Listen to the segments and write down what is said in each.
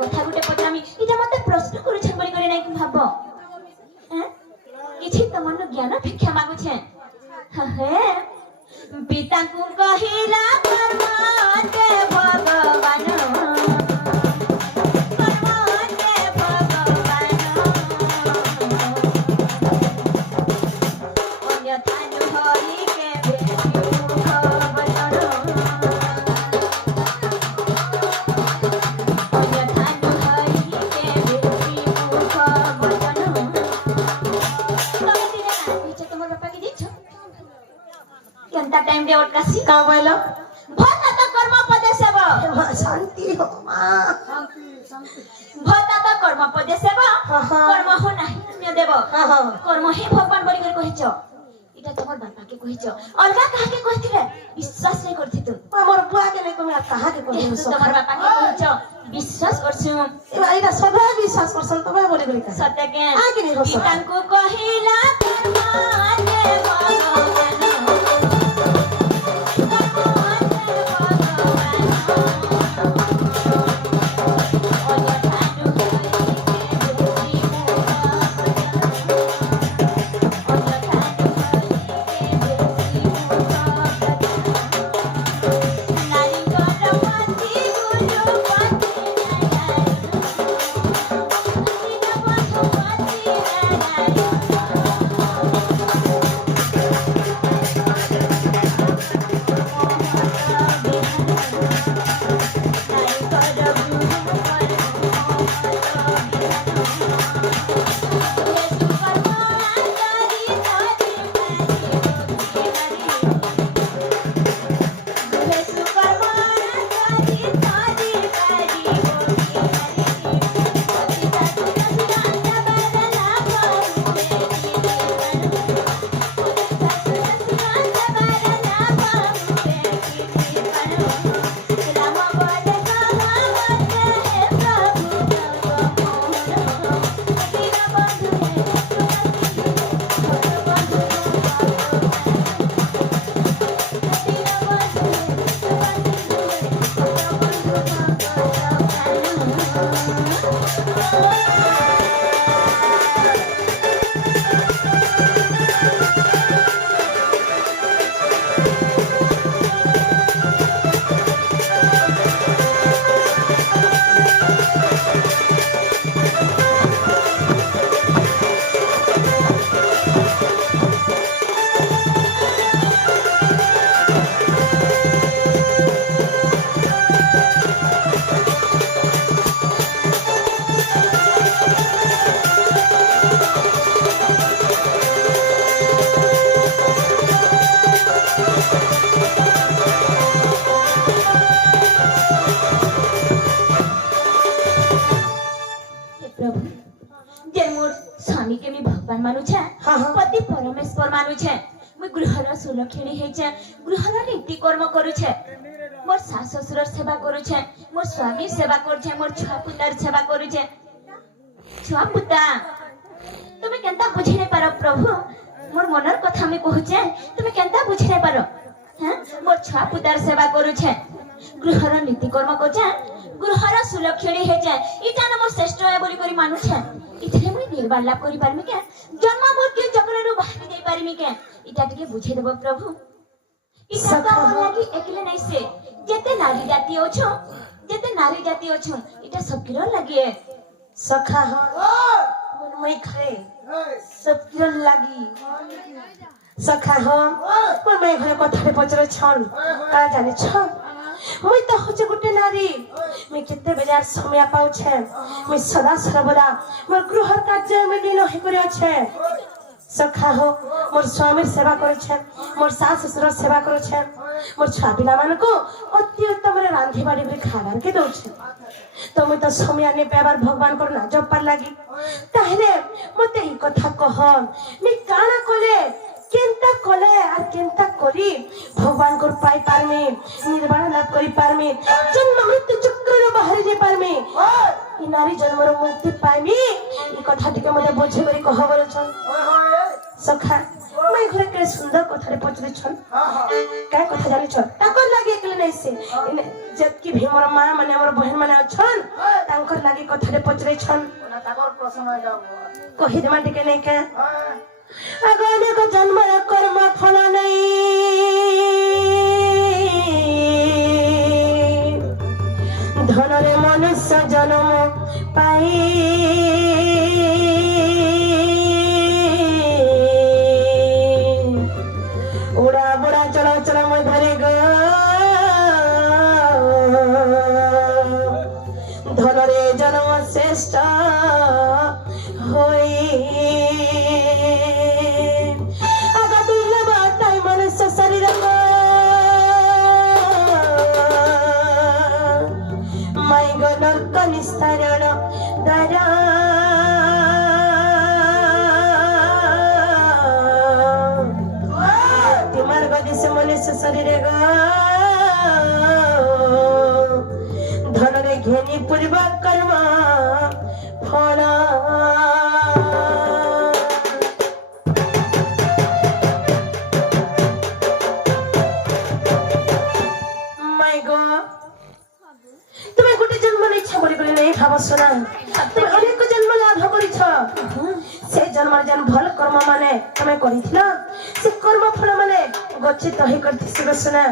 কথা গুଟେ পଚାমি এটা মতে প্রশ্ন করুছেন বলি করে নাই ভাব କିଛି ତମର ଜ୍ଞାନ ଭିକ୍ଷା ମାଗୁଛେ ହେ ପିତାଙ୍କୁ କହିଲା କର୍ମତେ ଭଗବାନ କର୍ମତେ ଭଗବାନ ଅନ୍ୟଥା ନୁହରି କେବେ केंता टाइम दे और कासी का बोलो भोता तो कर्म पदे सेव शांति हो मां भोता तो कर्म पदे सेव कर्म हो नाही पुण्य देव कर्म ही भगवान बड़ी कर कहिचो इटा तमर बापा के कहिचो अलगा कहा के कहिथिले विश्वास नहीं करथि तू हमर बुआ के नहीं कमे कहा के कहू तमर बापा के कहिचो विश्वास करछु एटा सब विश्वास करसन तबे बोले बोले का सत्य के आगे नहीं हो सकता पितांको कहिला कर्म दे भगवान भगवान मानु छे पति परमेश्वर मानु छे मु गृहर सुलक्षणी हे छे गृहर नीति कर्म करू छे मोर सास ससुर सेवा करू छे मोर स्वामी सेवा करू छे मोर छुआ पुतार सेवा करू छे छुआ पुता तुमे केनता बुझी नै पारो प्रभु मोर मनर कथा में कहू छे तुमे केनता बुझी नै पारो हैं मोर छुआ पुतार सेवा करू छे गृहर नीति कर्म करू छे गृहर सुलक्षणी हे छे इटा न मोर श्रेष्ठ है बोली करी मानु छे इथले मुई निर्वाण लाभ करि पारमी के जन्म मृत्यु चक्ररु बाहरी दे पारमी के इटा टिके बुझे देबो प्रभु इटा तो हमर लागि एकले नै से जेते नारी जाति ओछो जेते नारी जाति ओछो इटा सबकिरो लागि सखा हो मन मई खरे सबकिरो लागि सखा हो मन मई घरे कथारे पचरो छन का जाने छ मुई तो होचे गुटे नारी मैं केते बेजार समय पाउ छे मैं सदा सर्वदा मोर गृह कार्य में दिन हे करे छे सखा हो मोर स्वामी सेवा करे छे मोर सास ससुर सेवा करे छे मोर छुआ पिला मान को अति उत्तम रे रांधी बाड़ी रे खाबार के दउ छे तो मैं तो समय ने पेबार भगवान को ना जब पर लागी ताहले मते ई कथा कह मैं काना कोले केंता कोले और केंता करी भगवान को पाई पारमे निर्वाण लाभ करी पारमे जन्म मृत्यु चक्र रे बाहर जे पारमे ई नारी जन्म रो मुक्ति पाइमी ई कथा टिके मते बोझे करी कहबर छन सखा मैं घरे के सुंदर कथा रे पचरे छन काय कथा जानि छ ताको लागे एकले नै से जबकि भीमर मां माने हमर बहन माने छन तांको ତାଙ୍କର ଲାଗି କଥାରେ ପଚାରିଛନ୍ କହିଦେମା ଟିକେ ନାଇଁ କେ ଆଗ ଅନେକ ଜନ୍ମର କର୍ମ ଫଳ ନାହିଁ ଧନରେ ମନୁଷ୍ୟ ଜନ୍ମ ପାଇ ଉଡ଼ା ବୁଡ଼ା ଚଳାଚଳ ମଧ୍ୟରେ ধনরে জন্ম শ্রেষ্ঠ হই আগা দুর্লভ তাই মনুষ্য শরীর মাই গণর্ক নিস্তারণ দ্বারা তোমার গদিছে মনুষ্য শরীরে ধনরে ঘেনি পূর্ব কর্ম ফল মাই গো তুমি গোটে জন্ম ইচ্ছা বলি বলি নেই ভাব শোনা তুমি অনেক জন্ম লাভ করিছ সে জন্মর যেন ভাল কর্ম মানে তুমি করিছিল সে কর্ম ফল মানে গচ্ছিত হয়ে করতেছি শোনা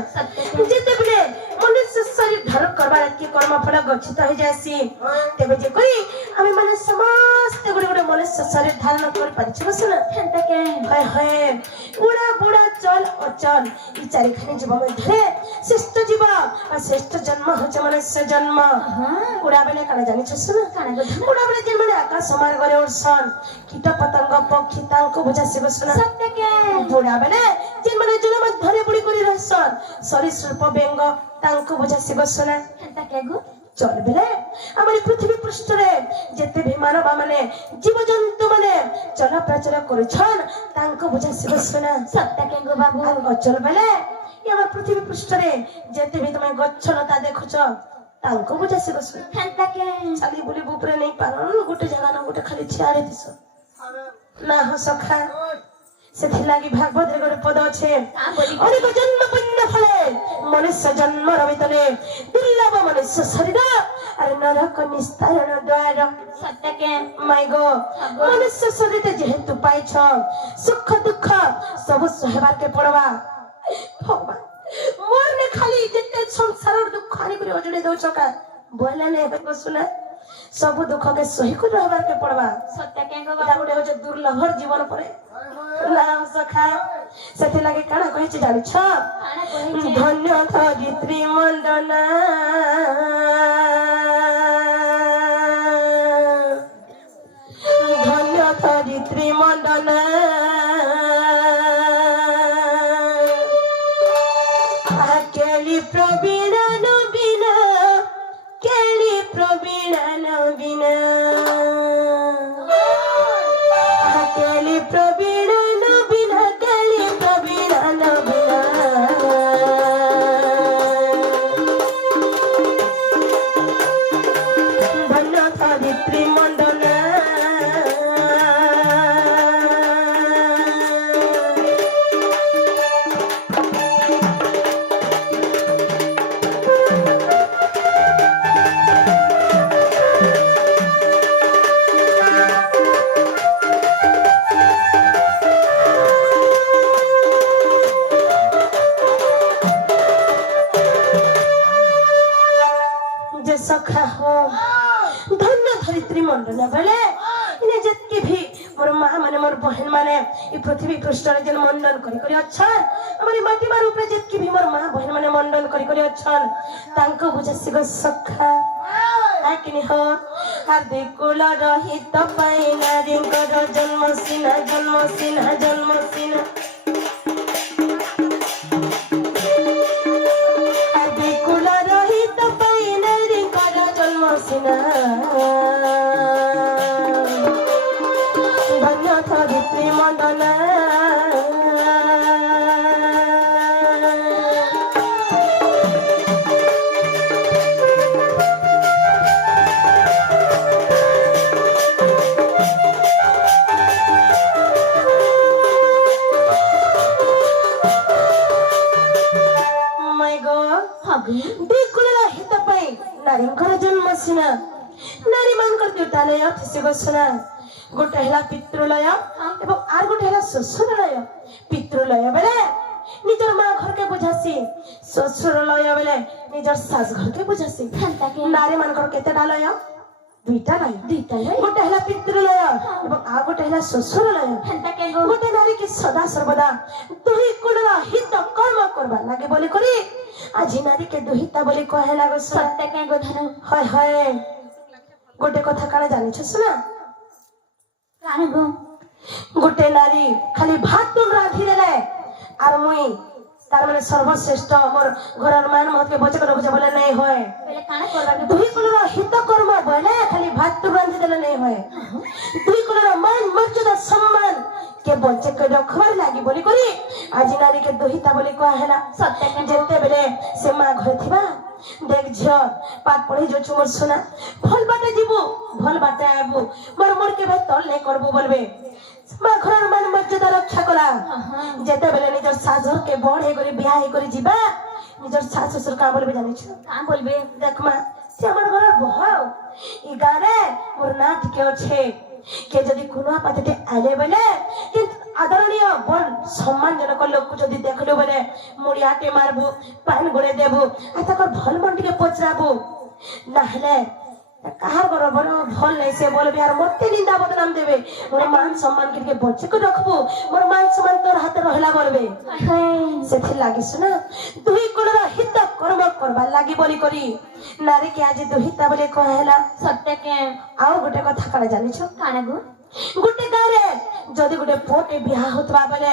যেতেবেলে মনুষ্য শরীর ধারণ করবার কি কর্ম ফল গচ্ছিত হয়ে যায়সি তেবে যে করি আমি মানে সমস্ত গুড়ে গুড়ে মনুষ্য শরীর ধারণ করে পারিছি শোনা হেনতাকে হয় হয় উড়া বুড়া চল অচল এই চারিখানি জীব মধ্যে শ্রেষ্ঠ জীব আর শ্রেষ্ঠ জন্ম হচ্ছে মনুষ্য জন্ম উড়া বেলে কানা জানিছ শোনা উড়া বেলে যে মানে আকাশ মার্গরে উড়ছন কীট পতঙ্গ পক্ষী তাঙ্কু বুঝা শিব শোনা সত্যকে বুড়া বেলে যে মানে জল মধ্যে বুড়ি করে রহছন সরীসৃপ ব্যঙ্গ তাঙ্কু বুঝা শিব শোনা হেনতাকে গো চল বেলে আমার পৃথিবী পৃষ্ঠরে যেতে ভি মানব মানে জীবজন্তু মানে চলাচল করছন তাঙ্কু বুঝা শিব শোনা সত্যকে গো বাবু আর অচল বেলে আমার পৃথিবী পৃষ্ঠরে যেতে ভি তুমি গচ্ছলতা দেখুছ তাঙ্কু বুঝা শিব শোনা হেনতাকে চালি বলি বুপরে নেই পারন গোটে জায়গা না গোটে খালি ছিয়ারে দিছ না হ সখা ସେଥିଲାଗି ଭାଗବତରେ ଗୋଟେ ପଦ ଅଛି ଅନେକ ଜନ୍ମ ପୁଣ୍ୟ ଫଳେ ମନୁଷ୍ୟ ଜନ୍ମର ଭିତରେ ଦୁର୍ଲଭ ମନୁଷ୍ୟ ଶରୀର ଆରେ ନରକ ନିସ୍ତାରଣ ଦ୍ୱାର ସত্যକେ ମାଇ ଗো ମନୁଷ୍ୟ ଶରୀର ଯେହେତୁ ପାଇଛ ସୁଖ ଦୁଃଖ ସବୁ ସହେବାକେ ପଡବା ଭଗବାନ ମୋରନେ ଖାଲି ଯେତେ ସଂସାରର ଦୁଃଖ ଆଣିକରି ଅଜୁଡେଇ ଦଉଛ କା ବୋଇଲା ନେ ଏବେ ଶୁଣା ସବୁ ଦୁଃଖକେ ସହି କରି ରହିବାକେ ପଡବା ସত্যକେ ଗো এটা ବାବୁ ଗୋଟେ ହଉଛି ଦୁର୍ଲଭର ଜୀବନ ପରେ ନାମ ସଖା ସେଥିଲାଗି କାଣା କହିଛି ଜାଣିଛ କାଣା କହିଛି ଧନ୍ୟ ଧରିତ୍ରୀ ମଣ୍ଡନା ଧନ୍ୟ ଧରିତ୍ରୀ ମଣ୍ଡନା କେଳି ପ୍ରବୀଣ ନବୀନ କେଳି ପ୍ରବୀଣ ନବୀନ কেলি প্রবীণ নবীন কেলি প্রবীণ নবীন ধন্য ধরিত্রী মণ্ডল যে সখা হো ধন্য ধরিত্রী মণ্ডল বেলে ইনে যেতকি ভি মোর মা মানে মোর বহন মানে এই পৃথিবী পৃষ্ঠরে যেন মন্ডন করি করি অছন আমার এই মাটি মার উপরে যেতকি ভি মোর মা বহন মানে মন্ডন করি করি অছন তাঙ্ক বুঝাসি গো সখা আকিনি হো আর বিকুল রহিত পাই নারীঙ্কর জন্ম সিনা জন্ম সিনা জন্ম সিনা আর বিকুল রহিত পাই নারীঙ্কর জন্ম সিনা ধন্য ধরিত্রী মণ্ডলা হগু বিকুলର ହିତ ପାଇଁ ନାରୀଙ୍କର ଜନ୍ମ ସିନା ନାରୀ ମାନଙ୍କର ଦୁଇଟା ଲୟ ଥିସି ଗୋ ସୁନା ଗୋଟେ ହେଲା ପିତୃଲୟ ଏବଂ আর ଗୋଟେ ହେଲା ଶ୍ୱଶୁରଲୟ ପିତୃଲୟ ବେଲେ ନିଜର ମା ଘରକେ ବୁଝାସି ଶ୍ୱଶୁରଲୟ ବେଲେ ନିଜର ଶାଶ ଘରକେ ବୁଝାସି ନାରୀ ମାନଙ୍କର କେତେଟା ଲୟ দুইটা লয় গোটে হলা পিতৃলয় এবং আর গোটে হলা শ্বশুরলয় গোটে নারী কি সদা সর্বদা দুই কুলর হিত কর্ম করবা লাগে বলি করি আজি নারী কে দুহিতা বলি কহে লাগো সত্য কে গোধন হয় হয় গোটে কথা কানে জানিছ শোনা কানে গো গোটে নারী খালি ভাত তুম রাঁধি দেলে আর মুই তার মানে সর্বশ্রেষ্ঠ মোর ঘরের মান মতকে বচে করে বুঝে বলে নাই হয় বলে কানে করবা দুই কুলর হিত কর্ম বলে খালি ভাত তুম রাঁধি দেলে নাই হয় দুই কুলর মান মর্যাদা সম্মান কে বচে করে রখবার লাগি বলি করি আজি নারী কে দুহিতা বলি কয়া হেলা সত্য যেতে বেলে সে মা ঘরে থিবা দেখ ঝিও পাঠ পড়ি যাচ্ছু মোর সোনা ভাল বাটে যাবো ভাল বাটে আইবো মোর মোর কেবে তল নাই করবো বলবে মা ঘরের মান মর্যাদা রক্ষা করা যেতে বেলে নিজের শাশুড় কে বড় হয়ে করে বিয়া হয়ে করে যাবা নিজের শাশু শ্বশুর কা বলবে জানিছ কা বলবে দেখ মা সে আমার ঘরের বহাও ই গানে মোর না ঠিকে আছে কে যদি কোনো পাতে আইলে বলে কিন্তু আদরণীয় বল সম্মানজনক লোক যদি দেখলো বলে মুড়িয়াতে মারবো পান গড়ে দেবো আর তাকর ভাল মন টিকে পচরাবো না হলে কাহার ঘর বড় ভাল নাই সে বলবে আর মতে নিন্দা বদনাম দেবে মোর মান সম্মান কে বচে করে রাখবো মোর মান সম্মান তোর হাতে রহলা বলবে সেথি লাগিস না দুই কোণর হিত কর্ম করবা লাগি বলি করি নারী কে আজ দুহিতা বলে কহেলা সত্য কে আও গোটে কথা কানে জানিছ কানে গো গোটে গারে যদি গোটে পোটে বিয়া হতবা বলে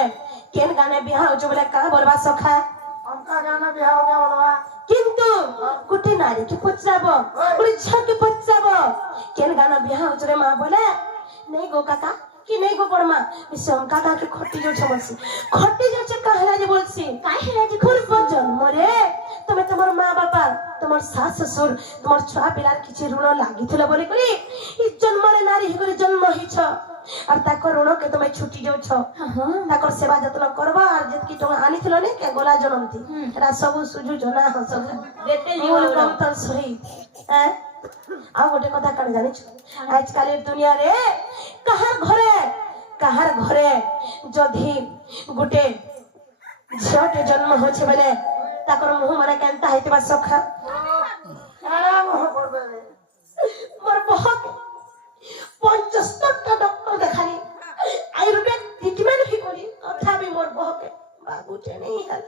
কেন গানে বিয়া হচ্ছে বলে কা বলবা সখা আমকা গানে বিয়া হবে বলবা কিন্তু গোটে নারী কি পচরাবো গোটে ঝিও কি পচরাবো কেন গানে বিয়া হচ্ছে রে মা বলে নেই গো কাকা কি নেই গো বড়মা বিশম কাকা কি খটি যাচ্ছে বলছি খটি যাচ্ছে কাহলা যে বলছি কাই হেলা যে পূর্ব জন্মরে তুমি তোমার মা বাবা তোমার শাশ শ্বশুর তোমার ছুয়া পিলার কিছু ঋণ লাগিছিল বলে করি এই জন্মরে নারী করে জন্ম হইছ আর তাকর ঋণকে তুমি ছুটি যাচ্ছ তাকর সেবা যত্ন করবা আর যেতকি তুমি আনিছিল নে কে গোলা জনমতি এটা সব সুজু জনা হস দেতে মূল কমতল সহিত হ্যাঁ আর গোটে কথা কানে জানিছ আজকালের দুনিয়া রে কাহার ঘরে যদি গোটে ঝিওটে জন্ম হচ্ছে বলে তাকর মুহ মানে কেনতা হইতেবা সখা মোর বহুত 75টা ডক্টর দেখালি আয়ুর্বেদ ট্রিটমেন্ট ভি করি তথাপি মোর বহকে বাবুটে নেই হল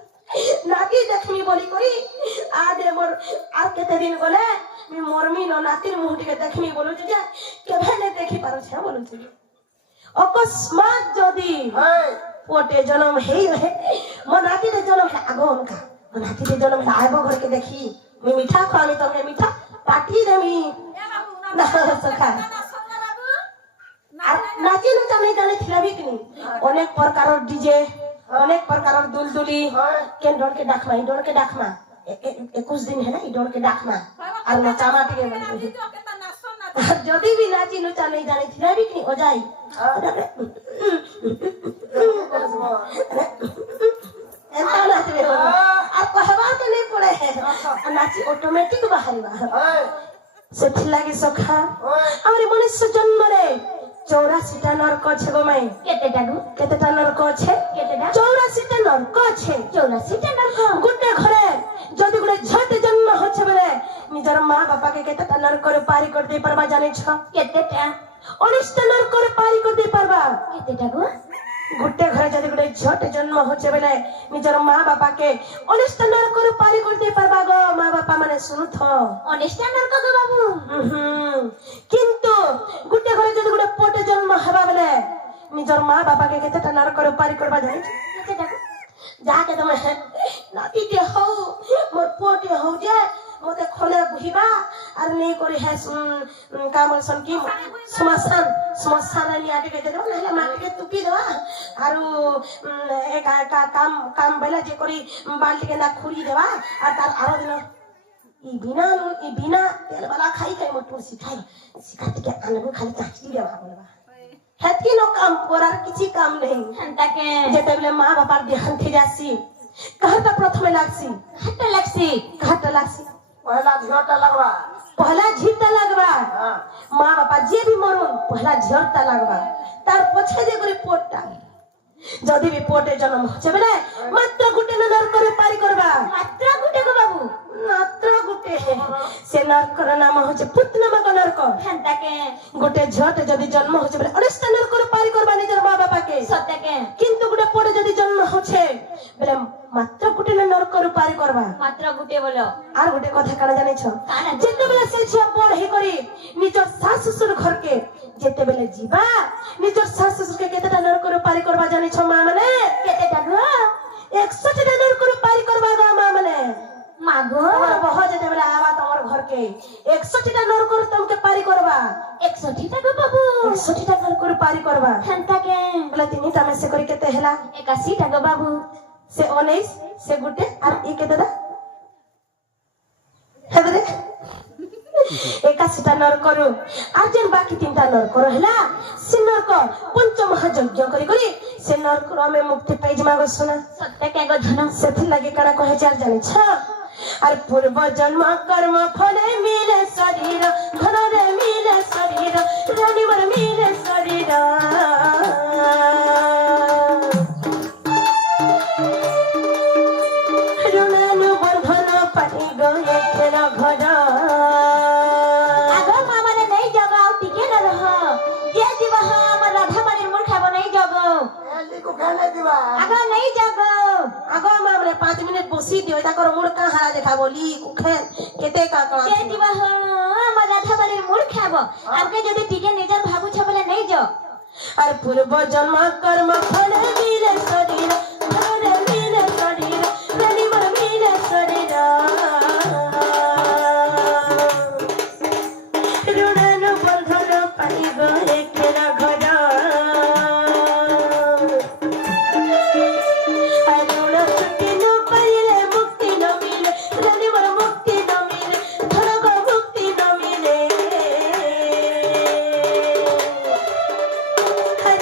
নাতি দেখমি বলি করি আদে মোর আর কেতে দিন গলে আমি মরমি ন নাতির মুহটিকে দেখমি বলুছি যে কেবে নে দেখি পারছে বলুছি অকস্মাৎ যদি পোটে জন্ম হেই মোর নাতিতে জন্ম আগন কা মোর নাতিতে জন্ম আইব ঘরকে দেখি আমি মিঠা খাওয়ামি তোকে মিঠা পাটি দেমি না সখা আর নাচি নাচা নাই জানে থিলাবি কিনি অনেক প্রকার ডিজে অনেক প্রকার দুলদুলি কেন ডরকে ডাকমা ই ডরকে ডাকমা 21 দিন है ना ই ডরকে ডাকমা আর নাচামা টিকে বলি যদি भी নাচি নাচা নাই জানে থিলাবি কিনি ও যাই এন্তা নাচবে আর কহবা কে नहीं पड़े নাচি অটোমেটিক বাহারিবা সেথি লাগি সখা আমরি মনুষ্য জন্মরে 84টা নরক আছে গো মাই কেতেটা নরক আছে 84টা নরক আছে 84টা নরক গোটে ঘরে যদি গোটে ঝটে জন্ম হচ্ছে বলে নিজের মা বাপাকে কেতেটা নরকরে পারি করে দেই পারবা জানিছ কেতেটা 19টা নরকরে পারি করে দেই পারবা কেতেটা গো গোটে ঘরে যদি গোটে ঝটে জন্ম হচ্ছে বলে নিজের মা বাপাকে 19টা নরকরে পারি করে দেই পারবা গো মা বাপা মানে শুনুথ 19টা নরক গো বাবু কিন্তু গোটে ঘরে যদি গোটে পোটে জন্ম হবা বলে নিজের মা বাপাকে কেতেটা নরকরে পারি করবা জানিছ কেতেটা যাকে তুমি নাতিতে হও মোর পোটে হও যে মতে খলে বুহিবা আর নেই করে হে কামল সন কি সমস্যান নিয়া টিকে দেবা নাহলে মাটিকে তুপি দেবা আর কাম বেলা যে করি বালটিকে না খুঁড়ি দেবা আর তার আরো দিন ই বিনা তেল वाला খাই মোটর শিখাতে আনবো খালি চাচি দেবা বলবা হেতকি নো কাম করার কিছু কাম নেই তাকে যেতে বলে মা বাবার ধ্যান থেকে যাচ্ছি কাহাটা প্রথমে লাগছি কাহাটা লাগছি পহলা ঝিটা লাগবা মা বাপা যে भी মরুন পহলা ঝিয়রটা লাগবা তার পছে যে করে পোটটা যদি भी পোটে জন্ম হচ্ছে বলে মাত্র গুটে নর করে পারি করবা মাত্র গুটে গো বাবু মাত্র গুটে সে নরকর নাম হচ্ছে পুত নামক নরক হেনতাকে গোটে ঝিয়তে যদি জন্ম হচ্ছে বলে অনেক নর করে পারি করবা নিজের মা বাপাকে সত্যকে কিন্তু গোটে পোটে যদি জন্ম হচ্ছে বলে মাত্র গুটে নর করে পারি করবা মাত্র গুটে বলো আর গোটে কথা কানা জানিছ কানা? যেতেবেলে সে ঝিয়া বড় হে করি নিজর শাশ শ্বশুর ঘরকে যেতেবেলে ଯିବା ନିଜର ଶାଶ ଶ୍ୱଶୁରকে କେତେଟା ନର করে পারি করবা জানিছ মা মানে কেতেটা গো 100টা নর করে পারি করবা গো মা মানে মাগো তোমার বহ যেতেবেলে আবা তোমার ঘরকে 100টা নর করে তোমাকে পারি করবা 160 টা গো বাবু 100টা নর করে পারি করবা হেনতাকে বলে তিনিটা মেসে করি কেতে হেলা 81 টা গো বাবু সে 19 সে গুটে আর ই কেতে দা হেদরে 81টা নর করু আর যেন বাকি 3টা নর করো হেলা সে নরক পঞ্চমহাযজ্ঞ করি করি সে নরক আমি মুক্তি পাই জমা গো সোনা সত্যকে গো ধন সেথির লাগি কানা কহে চার জানিছ আর পূর্ব জন্ম কর্ম ফলে মিলে শরীর ধনরে মিলে শরীর রানীবর মিলে শরীর রুনানু বন্ধন পানি গয়ে খেলা ঘর আগো মা মানে নেই জগাও টিকে না রহ যে দিবা হ আমার রাধা মারির মুখ খাবো নেই জগো আগো নেই জগো আগো মা মানে 5 মিনিট বসি দিও তাকর মুড় কা হারা দেখা বলি কুখে কেতে কা কা যে দিবা হ আমার রাধা মারির মুখ খাবো আগে যদি টিকে নিজের ভাবুছ বলে নেই জ আর পূর্ব জন্ম কর্ম ফলে মিলে শরীর ধরে মিলে শরীর রানীবর মিলে শরীর রুনানু বন্ধন পাই গয়ে খেলা ঘর আর রুণ ছুটি ন পাইলে মুক্তি ন মিলে রানীবর মুক্তি ন মিলে ধরগ মুক্তি ন মিলে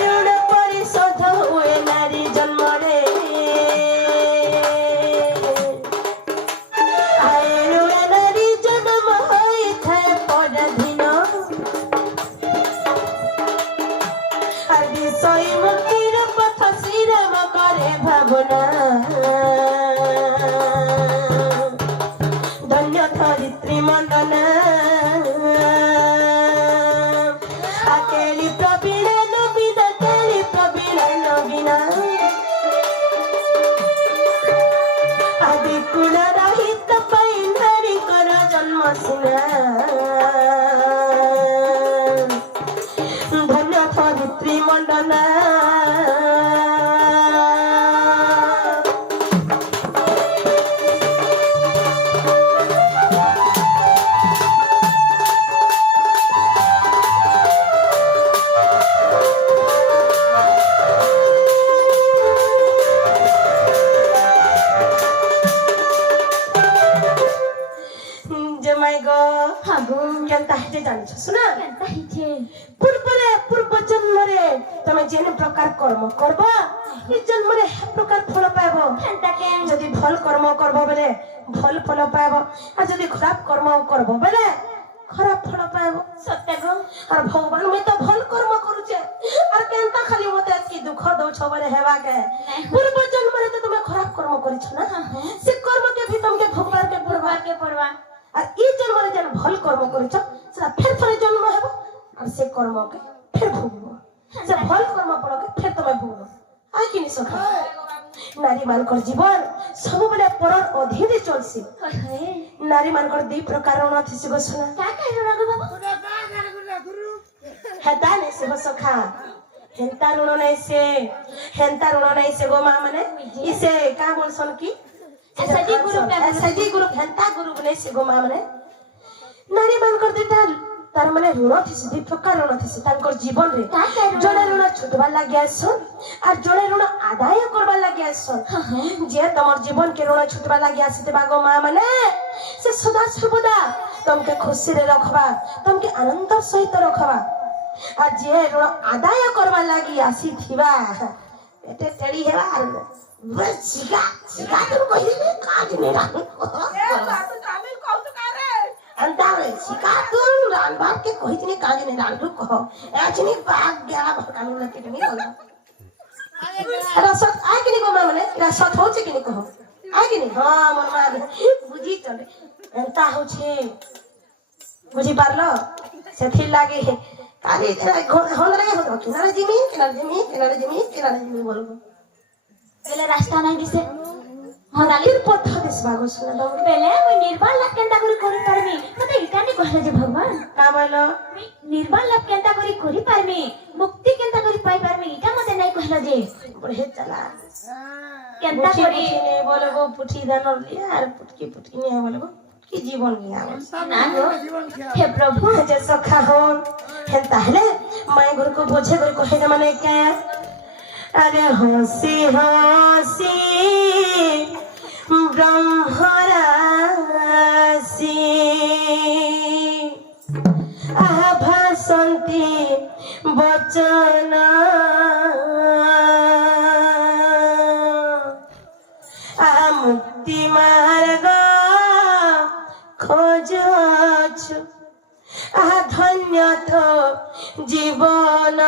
ঋণ পরিশোধ হুয়ে নারী জন্মরে ঋণ নারী জন্ম হইଥାଏ পরাধীন আর বিষয় মুক্তির পথ শ্রীরাম করে ভাবনা ধন্য ধরিত্রী মণ্ডনা আকেলি প্রবীণ নবীন কেলি প্রবীণ নবীন আদি কুল রহিত পাই নারী কর জন্ম সিনা ধন্য ধরিত্রী মণ্ডনা জমাই গো হাগো কেনতা হেতে জানিছ শুনা কেনতা হিছে পূর্ব জন্মরে তুমি যেন প্রকার কর্ম করবা এই জন্মরে হে প্রকার ফল পাইব হেনতাকে যদি ভাল কর্ম করব বলে ভাল ফল পাইব আর যদি খারাপ কর্ম করব বলে খারাপ ফল পাইব সত্য গো আর ভগবান মই তো ভাল কর্ম করুছে আর কেনতা খালি মতে আজকে দুঃখ দৌছ বলে হেবাকে পূর্ব জন্মরে তো তুমি খারাপ কর্ম করিছ না সে কর্মকে ভি তোমাকে ভগবানকে পড়বা কে পড়বা আর এই জন্মরে যেন ভাল কর্ম করিছ সেটা ফের ফের জন্ম হেব আর সে কর্মকে ফের ভুগব সে ভাল কর্ম পড়কে ফের তুমি ভুগব আর কি নিসখা নারী মানকর জীবন সববেলে পরর অধীনে চলছি হয় হয় নারী মানকর দুই প্রকার ঋণ থিসি বসনা কা কাহিনী গো বাবু হেতা নেছে বসখা হেন্তা ঋণ নাইছে হেন্তা ঋণ নাইছে গো মা মানে ইসে কা বলছন কি এসজি গ্রুপ এসজি গ্রুপ হেন্তা গ্রুপ নাইছে গো মা মানে নারী মানকর দুইটা তার মানে ঋণ থিসি দুই প্রকার ঋণ থিসি তাঙ্কর জীবন রে কা কাহিনী জনে ঋণ ছুটবার লাগি আসছন আর জনে ঋণ আদায় করবার লাগি আসছন যে তোমার জীবনকে ঋণ ছুটবার লাগি আসিতে বাগো মা মানে সে সদা সর্বদা তোমাকে খুশিরে রাখবা তোমাকে আনন্দর সহিত রাখবা আর যে ঋণ আদায় করবার লাগি আসিথিবা এতে টেড়ি হেবা আর বস চিকা চিকা তুমি কইলে কাজ নেরা अंताले शिकार तो रान बाप के कोई चीनी काजे नहीं रान रुक कहो ऐचनी बाग गया भकानु लगे नहीं होला रसत आए कि नहीं को मामले रसत हो कि नहीं कहो आए कि नहीं हाँ मन मान बुझी चले अंता हो छे बुझी पारलो सेथि लागे काले होन रे हो किनारे जमीन बोलबो बेले रास्ता नहीं दिसे हाँ दालिर पत्थर दिस बागो सुना दो बेले मैं निर्बाल लाभ केंता करी पारमी मते इटा नहीं कहले जे भगवान का बोलो निर्बाल लाभ केंता करी पारमी मुक्ति केंता करी पाई पारमी इटा मते नहीं कहले जे बढ़े चला केंता करी ने बोलबो पुठी दानो लिया और पुटकी ने बोलबो की जीवन लिया ना हो हे प्रभु जे सखा हो हे ताहले माय घर को बोझे घर को हे माने क्या अरे हंसी हंसी ब्रह्मरासी भासन्ति वचन मुक्ति मार्ग खोजछु धन्य तो जीवन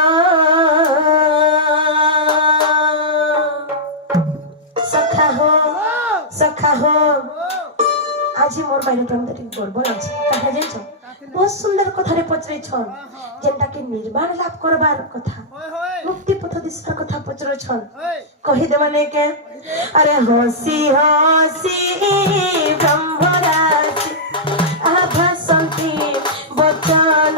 सखा हो आज मोर बाइर प्रमदरी गौरव अछि ताहा जेछ बहुत सुंदर कथारे पचरे छन जेंटा के निर्वाण लाभ करबार कथा मुक्ति पथ दिसर कथा पचरो छन कहि दे माने के अरे हंसी हंसी ब्रह्मरासी भासन्ति वचन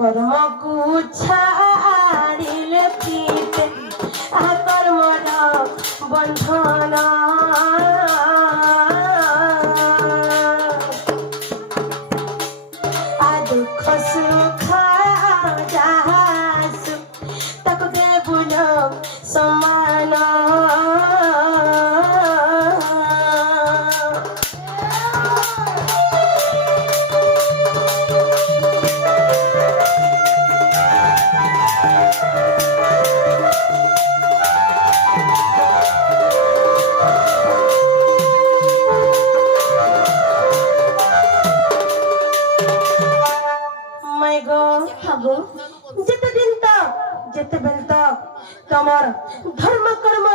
कर्म को छाड़िले पीते कर्म बंधन दुख सुख जहासु तक देबुल समान तमर धर्म कर्म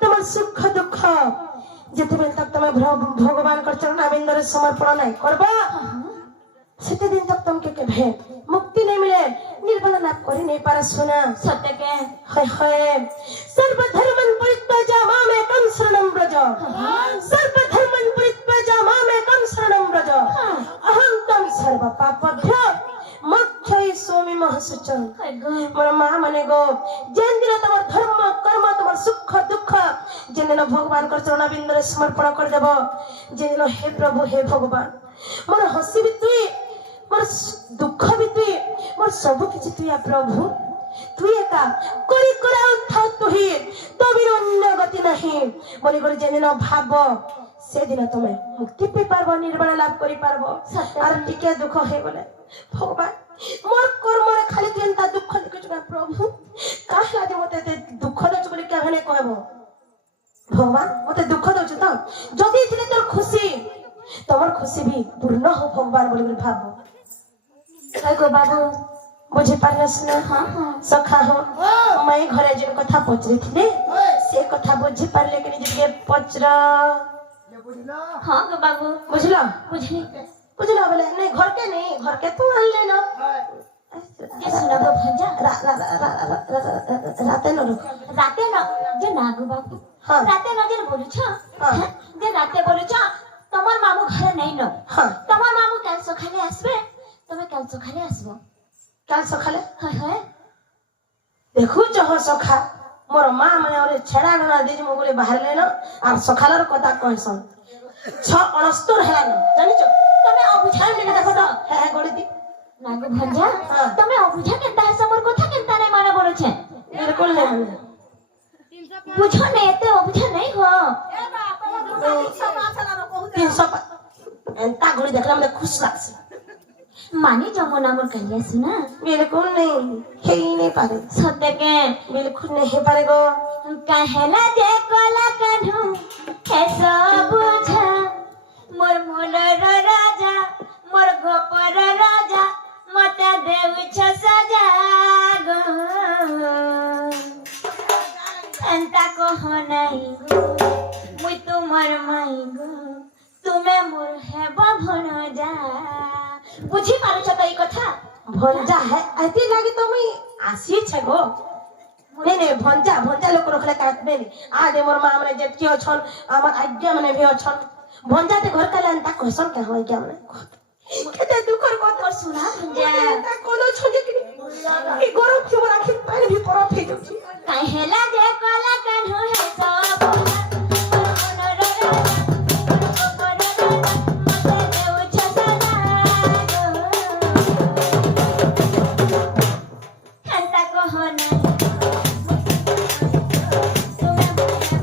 तमर सुख दुख जिते बेल तक तमे भगवान कर चरण अविंदर समर्पण नहीं करबा सेते दिन तक तुमके केभे मुक्ति नहीं मिले निर्वाण लाभ करि नहीं पार सुना सत्य के हाय हाय सर्व धर्मं परित्यज्य मामेकं शरणं व्रज सर्व धर्मं परित्यज्य मामेकं शरणं व्रज अहं तं सर्व पापभ्यो मुख्य स्वामी महसुच मोर मां माने गो जेन दिन तमर धर्म कर्म तमर सुख दुख जेन दिन भगवान कर चरण बिंदरे समर्पण कर देबो जेन दिन हे प्रभु हे भगवान मोर हसी भी तुई मोर दुख भी तुई मोर सब किछि तुई प्रभु तुई एका करी करा था तुही तो भी अन्य गति नहीं बोली कर जेन दिन भाबो से दिन तुमे मुक्ति पे पारबो निर्वाण लाभ करि पारबो और टिके दुख हे बोले भगवान मोर कर्म रे खाली केनता दुख लिखु ना प्रभु काहे लागे मते दुख दच बोली के हने कहबो भगवान मते दुख दउछ तो जदी थिले तोर खुशी तमर खुशी भी पूर्ण हो भगवान बोली भाबो गो बाबू बुझी पारलस ना हाँ हाँ सखा हो मैं घरे जन कथा पचरी थिले से कथा बुझी पारले कि जे पचरा हाँ गो बाबू बुझलो बुझली बुझलो बोले नहीं घर के तू आन ले ना जे सुना गो भंजा राते न रुक राते न जे नागो बाबू हाँ। राते न जे बोलू छ हाँ। जे राते बोलू छ तमर मामू घरे नहीं न हाँ तमर मामू काल सखाले आसबे तमे काल सखाले आसबो काल सखाले हाय हाय देखु जह सखा मोर माँ मैंने और छेड़ा डरा दे मो बोले बाहर ले न और सखालर कथा कहसन 669 हेला न जानि छ तमे अबुझा टाइम देखो तो है गोली दी नागो भंजा हाँ। तमे अबुझा केनता है समर कथा केनता नहीं माने बोलो छे बिल्कुल नहीं बुझो ने एते अबुझा नहीं हो 300 एंता गोली देखला मते खुश लागसे मानी जमुना मोर कहिया सुना बिल्कुल नहीं हे नहीं पारे सत्य के बिल्कुल नहीं पारे गो कहेला जे कला कान्हू हे सब बुझा मोर मोलर राजा मोर गोपर राजा मते देउ छ सजा गो एंता कह नहीं गो मुई तुमर माई गो तुमे मोर हे बभन जा बुझी पारो छ त ई कथा भंजा है आती लागी तो मैं आसी छे गो नहीं भंजा भंजा लोक रखले काट नहीं आ दे मोर मां हमरे जेट की अछन हमर आज्ञा मने भी अछन भंजा ते घर काले अंता कहसन के हो क्या मने केते दुखर को और सुना भंजा अंता कोनो छोजे कि ई गरम थी मोर आखिर पानी भी परत हे जछि कहेला जे कला कान्हू हे सब मोर राजा मोर गोपर राजा मते देउ छ सजा एंता कह नहीं तुमे मोर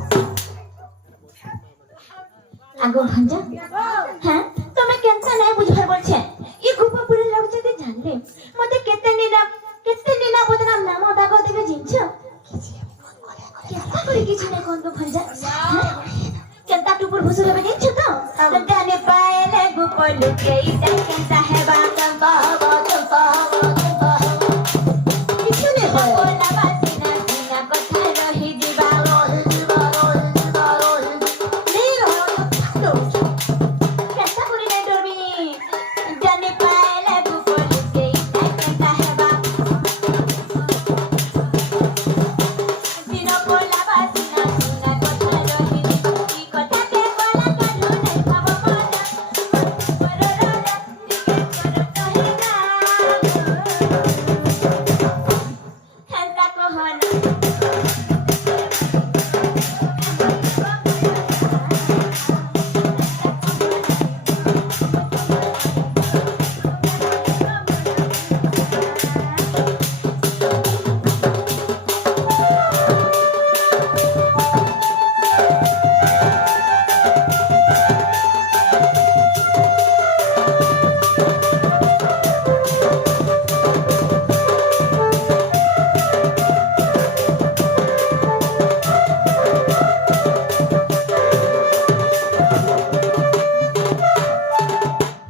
बभन आगो भंजा हां तमे केनता नहीं बुझार बोल छे ई गुपा पुरे लागछ ते जानले मते केते निना बदनाम नाम दागो देबे जिंछ केता करे किछ ने कोन गो भंजा केनता टुपुर भुसुर बे जिंछ तो गाने पाएले गुपा लुके इता केनता है बाबा किछ ने बोला बासिना सिना कथा रही दिबा कैसा पूरी नहीं डरबी जाने पाएला गुपा लुके इता केनता है दिनो बोला बासिना सिना कथा रही ई कथा के बोला कान्हू नहीं खाबो माना पर राजा दिके कर कहेगा खेलता कहना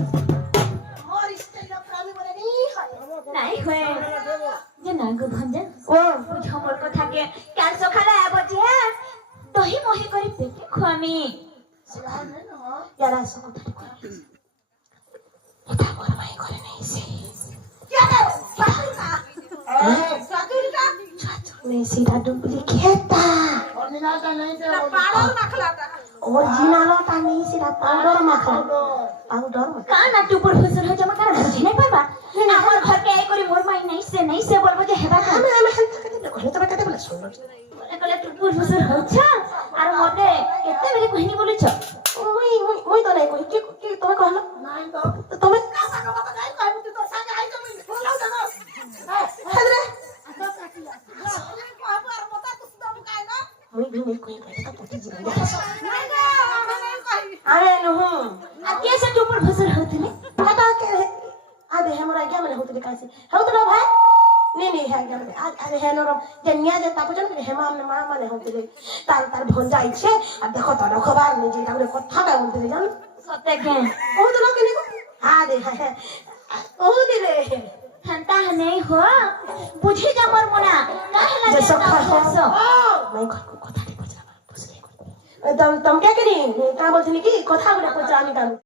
मोर स्टाइल प्राणी बोले नहीं है नहीं हुए जे नागो भंजा ओ बुझो मोर कथा के काल सखाले आबो जे दही मोही करी पेटे खुआमी यार ऐसा कथा को इता मोर माई करे नहीं से क्या चाचू ने सीधा डुप्लीकेट ओरिजिनलटा नहीं सीधा पाउडर माखला पाउडर काना टुपुर फुसुर हो जमा काना बुझी नहीं पाबा हमर घर के कोरी मोर माई नहीं से बोलबो जे हेबा का हमें कहले तो कते बोले सुन एकले टुपुर फुसुर हो छ आरो मते केते बेले कहनी बोलु छ ओई तो नहीं मुई भी नहीं कोई का पति जीवन दे अरे नुहु आ के से ऊपर भसर होतले कटा के आधे हमरा क्या मने होतले कैसे होतलो भाई नहीं है क्या मने अरे है नो जन्या जे ताको जन हेमा हमने मां माने होतले तार तार भन जाई छे आ देखो तो खबर नहीं जे तारे कथा का होतले जान सत्य के होतलो के नहीं आधे है होतले हंता नहीं हो बुझे जा मोर मोना काहे जे लगे सब सो मैं कथा नहीं पछला पूछ ले तुम क्या करी क्या बोलथनी की कथा गुडा पछानी काम